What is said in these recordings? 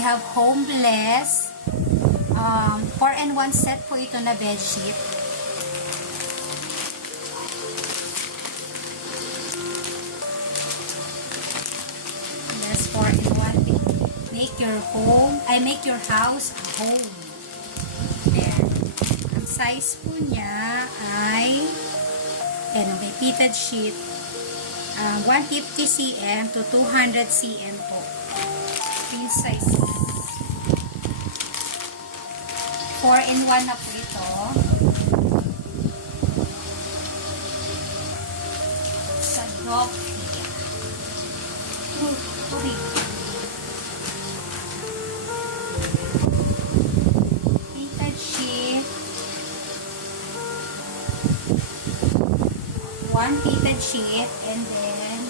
we have Homeless. 4-in-1 set po ito na bedsheet. Yes, 4-in-1. Make your house a home. Ayan. Ang size po niya ay may fitted sheet. 150 cm to 200 cm po. Queen size. 4-in-1 na po ito. Sa drop. Fitted sheet. 1 fitted sheet and then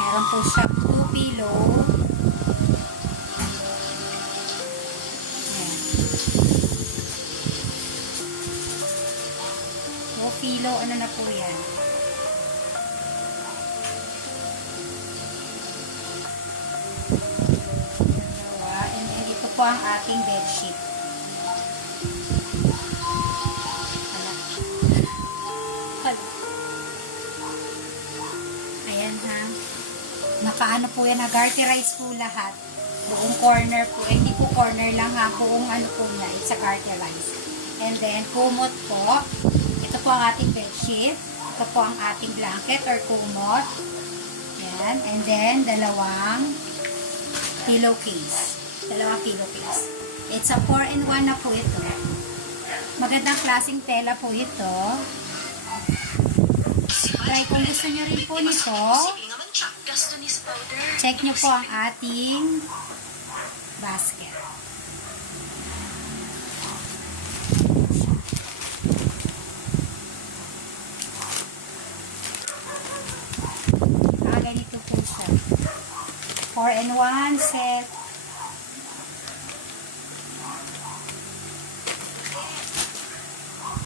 meron po siya 2 pillow. Ayan. 2 pillow, ano na po yan? Dalawa, and then ito po ang ating bedsheet. Ayan ha. Nakaano po yan, nag-garterize po lahat. Buong corner po. Hindi po corner lang ha. Buong ano po niya. It's a garterize. And then, kumot po. Ito po ang ating bedsheet. Ito po ang ating blanket or kumot. Ayan. And then, dalawang pillowcase. Dalawang pillowcase. It's a 4-in-1 na po ito. Magandang klaseng tela po ito. Try kung gusto nyo rin po nito, check nyo po ang ating basket. Ganito po siya. 4-in-1 set.